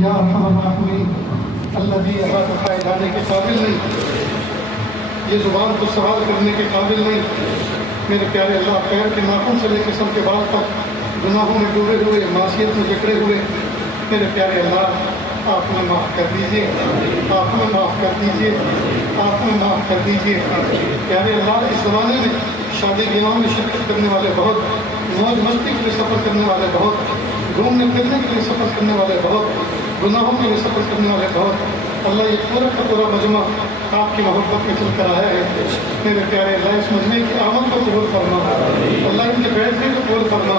یا ارحم الراحمین الذی اگر اٹھائے جانے کے قابل نہیں، یہ زبان کو سوال کرنے کے قابل نہیں، میرے پیارے اللہ، پیر کے ناخن سے لے کے سر کے بال تک گناہوں میں ڈوبے ہوئے، معصیت میں جکڑے ہوئے، میرے پیارے اللہ آپ ہمیں معاف کر دیجیے، آپ ہمیں معاف کر دیجیے، آپ ہمیں معاف کر دیجیے۔ پیارے اللہ، اس زمانے میں شادی بیاہوں میں شرکت کرنے والے بہت، موج مستی کے لیے سفر کرنے والے بہت، گھومنے پھرنے کے لیے سفر کرنے والے بہت، گناہوں کے لیے سفر کرنے والے بہت، اللہ یہ پورا کا پورا مجمع آپ کی محبت میں چل کر آیا ہے۔ میرے پیارے اللہ، اس مجمع کی آمد کو قبول فرما، اللہ ان کے بیٹھنے کو قبول فرما،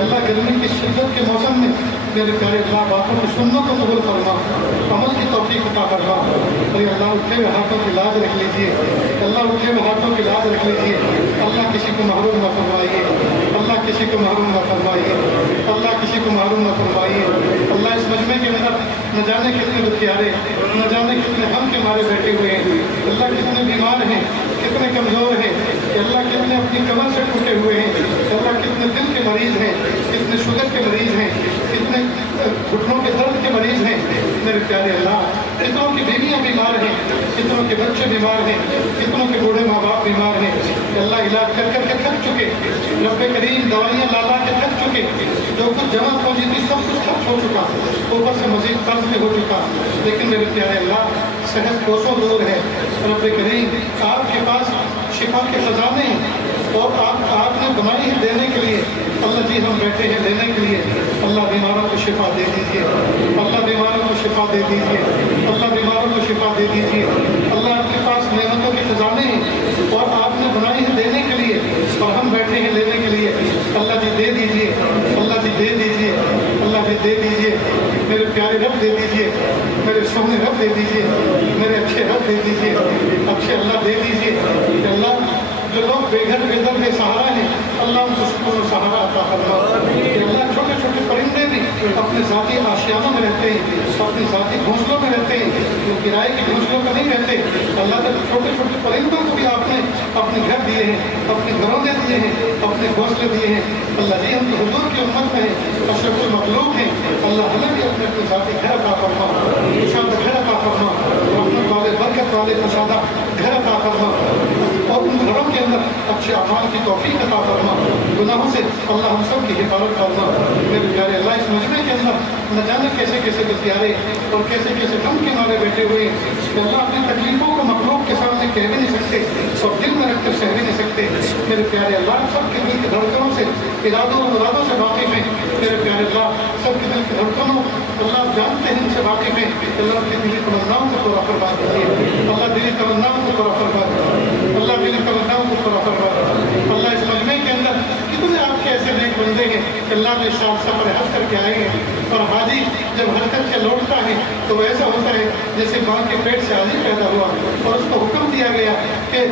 اللہ گرمی کی شدت کے موسم میں میرے پیارے اللہ باتوں کی سننے کو قبول فرما، عمل کی توفیق عطا فرما۔ اور اللہ اٹھے ہوئے ہاتھوں کی لاج رکھ لیجیے، اللہ اٹھے ہوئے ہاتھوں کی لاج رکھ لیجیے، اللہ کسی کو محروم نہ فرمائیے، اللہ کسی کو محروم نہ فرمائیے، اللہ کسی کو محروم نہ فرمائیے۔ اللہ اس مجمع کے اندر نہ جانے کتنے دکھیارے، نہ جانے کتنے غم کے مارے بیٹھے ہوئے ہیں، اللہ کتنے بیمار ہیں، کتنے کمزور ہیں، اللہ کتنے اپنی کمر سے ٹوٹے ہوئے ہیں، اللہ کتنے دل کے مریض ہیں، کتنے شوگر کے مریض ہیں، کتنے گھٹنوں کے درد کے مریض ہیں۔ میرے پیارے اللہ، کتنوں کی بیویاں بیمار ہیں، کتنوں کے بچے بیمار ہیں، کتنوں کے بوڑھے ماں باپ بیمار ہیں، اللہ علاج کر کر کے تھک چکے، رب کریم دوائیاں لا لا کے تھک چکے، جو کچھ جمع پونجی تھی سب کچھ خرچ ہو چکا، اوپر سے مزید قرض بھی ہو چکا۔ لیکن میرے پیارے اللہ، صحت کوسوں دور ہے، رب کریم آپ کے پاس شفا کے خزانے ہیں، اور آپ نے بنائی ہے دینے کے لیے۔ اللہ جی ہم بیٹھے ہیں دینے کے لیے، اللہ بیماروں کو شفا دے دیجیے، اللہ بیماروں کو شفا دے دیجیے، اللہ بیماروں کو شفا دے دیجیے۔ اللہ آپ کے پاس نعمتوں کے خزانے ہیں، اور آپ نے بنائی ہے دینے کے لیے، اور ہم بیٹھے ہیں لینے کے لیے۔ اللہ جی دے دیجیے، اللہ جی دے دیجیے، اللہ جی دے دیجیے، میرے پیارے رب دے دیجیے، میرے سونے رب دے دیجیے، میرے اچھے رب دے دیجیے، اچھے اللہ دے دیجیے۔ اللہ جو لوگ بے گھر بے در بے سہارا ہیں، اللہ ان کو سکون و سہارا عطا فرما۔ اللہ چھوٹے چھوٹے پرندے بھی اپنے ذاتی آشیانوں میں رہتے ہیں، اپنے ذاتی گھونسلوں میں رہتے ہیں، وہ کرائے کے گھونسلوں میں نہیں رہتے۔ اللہ کے چھوٹے چھوٹے پرندوں کو بھی آپ نے اپنے گھر دیے ہیں، اپنے گھروں میں دیے ہیں، اپنے گھونسلے دیے ہیں۔ اللہ جی ہم تو حضور کی امت میں ہیں، اشرف المخلوق ہیں، اللہ ہمیں بھی اپنے ذاتی گھر عطا فرما، کشادہ گھر عطا فرما، رحمت والے برکت والے کشادہ گھر عطا فرما، اور ان گھروں کے اندر اچھے اعمال کی توفیق عطا فرما، گناہوں سے اللہ ہم سب کی حفاظت فرما۔ میرے پیارے اللہ، اس مجمع کے اندر نہ جانے کیسے کیسے بتیارے اور کیسے کیسے غم کے مارے بیٹھے ہوئے ہیں کہ اللہ اپنی تکلیفوں کو مخلوق کے سامنے کہہ بھی نہیں سکتے، اور دل میں رکھ کر سہ بھی نہیں سکتے۔ میرے پیارے اللہ، سب کے دل کی دھڑکنوں سے، ارادوں اور مرادوں سے واقف ہیں۔ میرے پیارے اللہ، سب کے دل کی دھڑکنوں اللہ آپ جانتے ہیں، ان سے واقف ہیں۔ اللہ اپنی دلی تمناؤں کو پورا فرما دیجیے، اللہ دلی تمناؤں کو پورا فرما دیجیے، اللہ دلی تمناؤں کو پورا فرما دیجیے۔ اللہ اس مجمع کے اندر کتنے آپ کے ایسے نیک بندے ہیں کہ اللہ نے شام سفر حج کر کے آئے ہیں، اور حاجی جب حج کر کے لوٹتا ہے تو ایسا ہوتا ہے جیسے ماں کے پیٹ سے حاجی پیدا ہوا، اور اس کو حکم دیا گیا کہ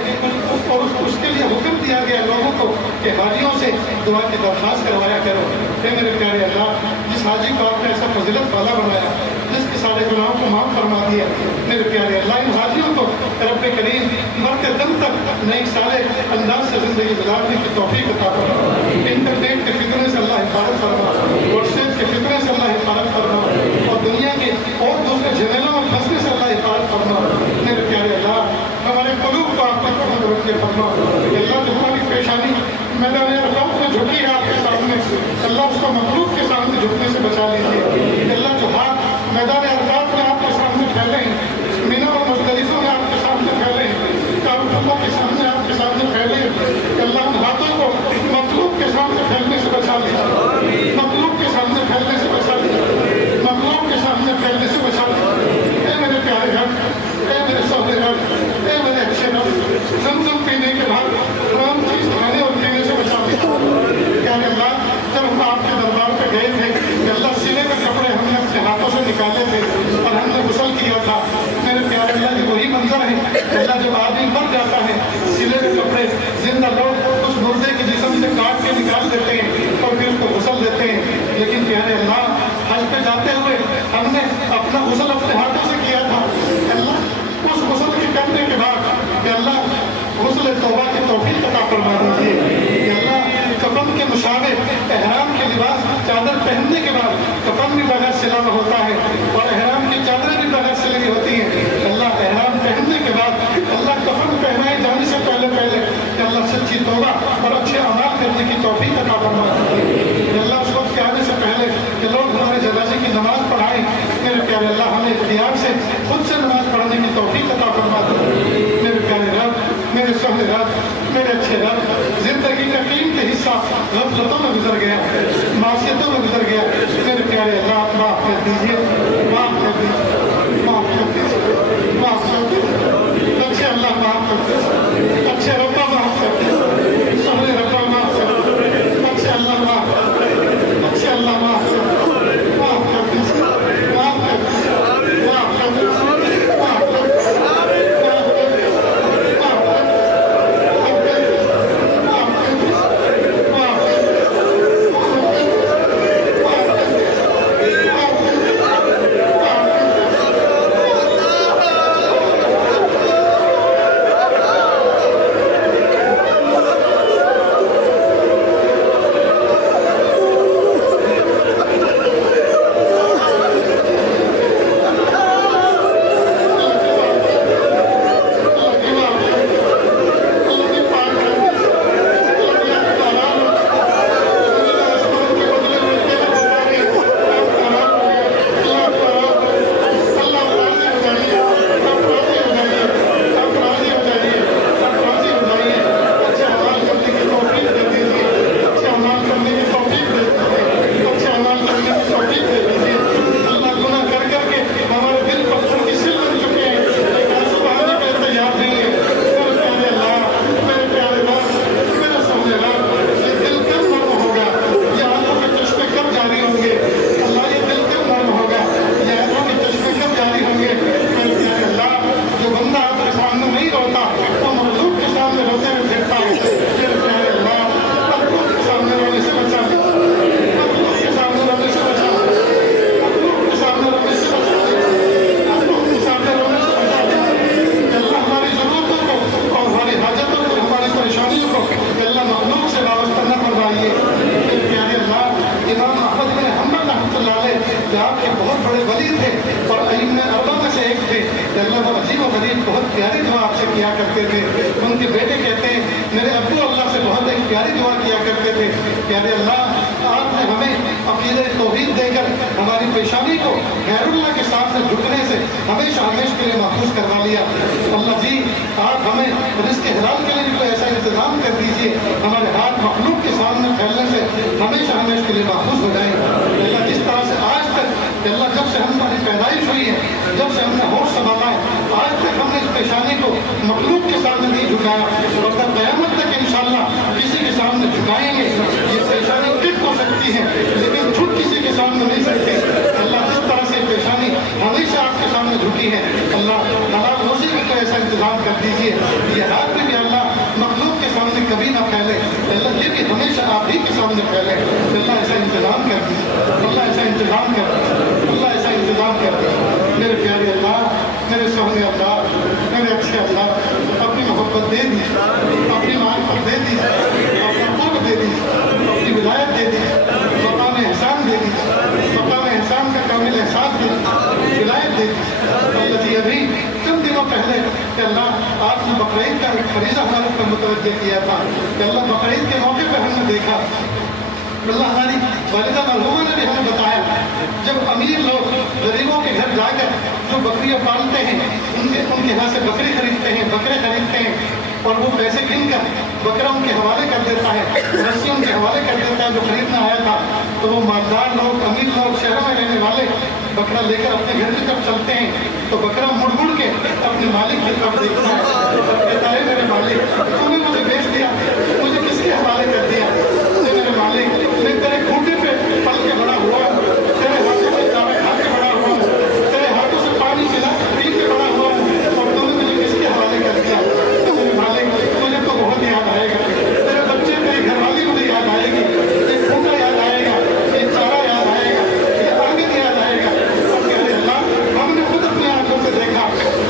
اور اس کے لیے حکم دیا گیا لوگوں کو کہ حاجیوں سے دعا کی درخواست کروایا کرو۔ اے میرے پیارے اللہ، جس حاجی کو آپ نے ایسا فضیلت والا بنایا، جس کے سارے گناہوں کو معاف فرما دیا، میرے پیارے اللہ، ان حاجیوں کو رب کریم مرتے دم تک نئے سارے انداز سے زندگی گزارنے کی توفیق عطا فرما۔ انٹرنیٹ کے فتنے سے اللہ حفاظت فرما، واٹس ایپ کے فتنے سے اللہ حفاظت فرما، اور دنیا کے اور دوسرے جھمیلوں میں پھنسنے سے اللہ حفاظت فرما۔ میرے پیارے اللہ، ہمارے قلوب کو آپ پر توجہ فرما۔ اللہ جو ہماری پیشانی میدان عرفات میں جھکی ہے آپ کے سامنے، اللہ اس کو مخلوق کے سامنے جھکنے سے بچا لیجیے۔ اللہ جو ہاتھ میدان عرفات میں آپ کے سامنے پھیلے ہیں، مینا اور مزدلفہ میں آپ کے سامنے پھیلے ہیں، کعبۃ کے سامنے آپ کے سامنے پھیلے ہیں، اللہ ان ہاتھوں کو مخلوق کے سامنے پھیلنے سے بچا لیجیے، مخلوق کے سامنے پھیلنے سے بچا لیجیے، مخلوق کے سامنے پھیلنے سے بچا لیجیے۔ اے میرے پیارے رب، اے میرے سہولے رب، اے میرے اچھے رب، زمزم پینے کے بعد حرام چیز کھانے اور پینے سے بچا لیجیے۔ پیارے اللہ، جب ہم آپ کے دربار پہ گئے تھے کہ اللہ سینے کے کپڑے ہم نے اپنے ہاتھوں سے نکالے تھے اور ہم نے غسل کیا تھا، میرے پیارے اللہ یہ وہی منظر ہے۔ اللہ جب آدمی مر جاتا ہے، سینے کے کپڑے زندہ لوگ اس مردے کے جسم سے کاٹ کے نکال دیتے ہیں اور پھر اس کو غسل دیتے ہیں، لیکن پیارے اللہ حج پہ جاتے ہوئے ہم نے اپنا غسل اپنے ہاتھوں سے کیا تھا۔ اللہ اس غسل کے کرنے کے بعد کہ اللہ غسل توبہ کی توفیق عطا فرما دیجیے کہ اللہ کفن کے مشابہ احرام کے لباس چادر پہننے کے بعد کفن بھی بغیر سلا ہوتا ہے، اور اچھے رب زندگی کا قیمتی حصہ غفلتوں میں گزر گیا، معصیتوں میں گزر گیا، میرے پیارے اللہ آپ معاف کر دیجیے، معاف کر دیجیے، معاف کر دیجیے، معاف کر دیجیے، اچھے اللہ معاف کر دیجیے، اچھے ربا معاف کر دیجیے، سہرے ربا معاف کر دیجیے، اچھے اللہ معاف کر دیجیے، اچھے اللہ معاف کر دیجیے، معاف کر دیجیے، معاف کر دیجیے، معاف کر دیجیے، معاف کر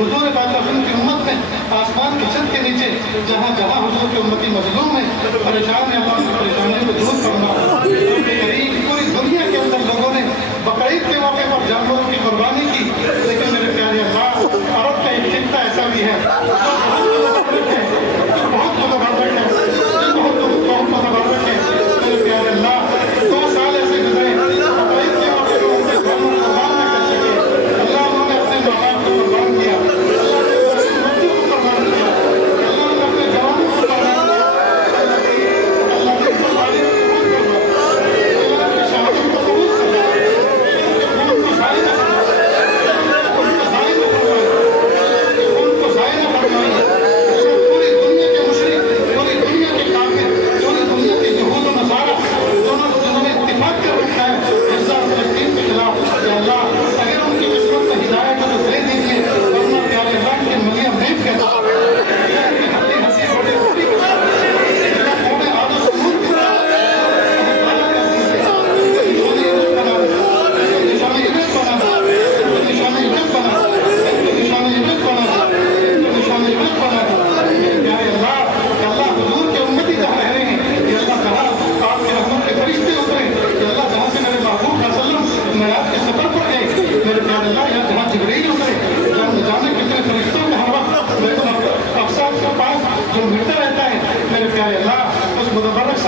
حضور پاک کی امت میں آسمان کی چھت کے نیچے جہاں جہاں حضور کے امتی مظلوم ہیں، پریشان ہیں، اللہ کی پریشانیوں کو دور کرنا۔ پوری دنیا کے اندر لوگوں نے بقرعید کے موقع پر جانوروں کی قربانی کی، لیکن میرے پیارے اللہ، عرب کا ایک خطہ ایسا بھی ہے جو بہت متبرک ہے، بہت متبرک ہے۔ میرے پیارے اللہ، 2 سال ایسے گزرے بقرعید کے موقع پر ان کے جانور قربان نہ کر سکے، اللہ انہوں نے اپنے ماں باپ کو قربان کیا، اللہ نے اپنے بچوں کو قربان کیا، اللہ نے اپنے جوانوں کو قربان کیا، اللہ نے قربانی کو قبول کرنا، اللہ کی شہادت کو قبول کرنا، ان کو ضائع نہ کرنا، ان کو ضائع نہ کرنا، ان کو ضائع نہ کرنا۔ پوری دنیا کے مشرک، پوری دنیا کے کافر، پوری دنیا کے یہود و نصارہ جنہوں نے اتفاق کر رکھا ہے غزہ اور فلسطین کے خلاف، کہ اللہ اگر ان کی قسمت میں ہدایت ہے تو دے دیجیے، ورنہ پیارے اللہ کے ملیہ میب کے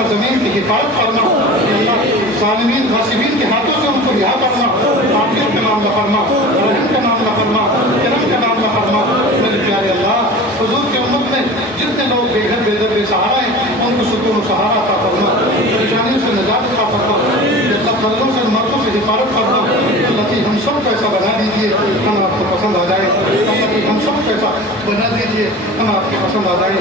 زمین کی حفاظت کرنا، ظالمین غاصبین کے ہاتھوں سے ان کو رہا کرنا، عافیت کا معاملہ کرنا، رحم کا معاملہ کرنا، کرم کا معاملہ کرنا۔ میرے پیارے اللہ، حضور کی امت میں جتنے لوگ بے گھر بے در بے سہارا ہیں، ان کو سکون و سہارا عطا کرنا، پریشانیوں سے نجات عطا کرنا، اللہ قرضوں سے مردوں سے حفاظت کرنا۔ اللہ کی ہم سب کو ایسا بنا دیجیے ہم آپ کو پسند آ جائے، اللہ کی ہم سب کو ایسا بنا دیجیے ہم آپ کو پسند آ جائے۔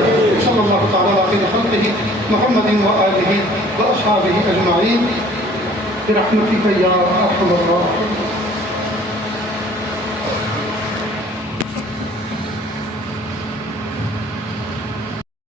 صلی اللہ تعالیٰ علیہ وسلم محمد وآلہ وأصحابہ اجمعین برحمتک یا ارحم الراحمین۔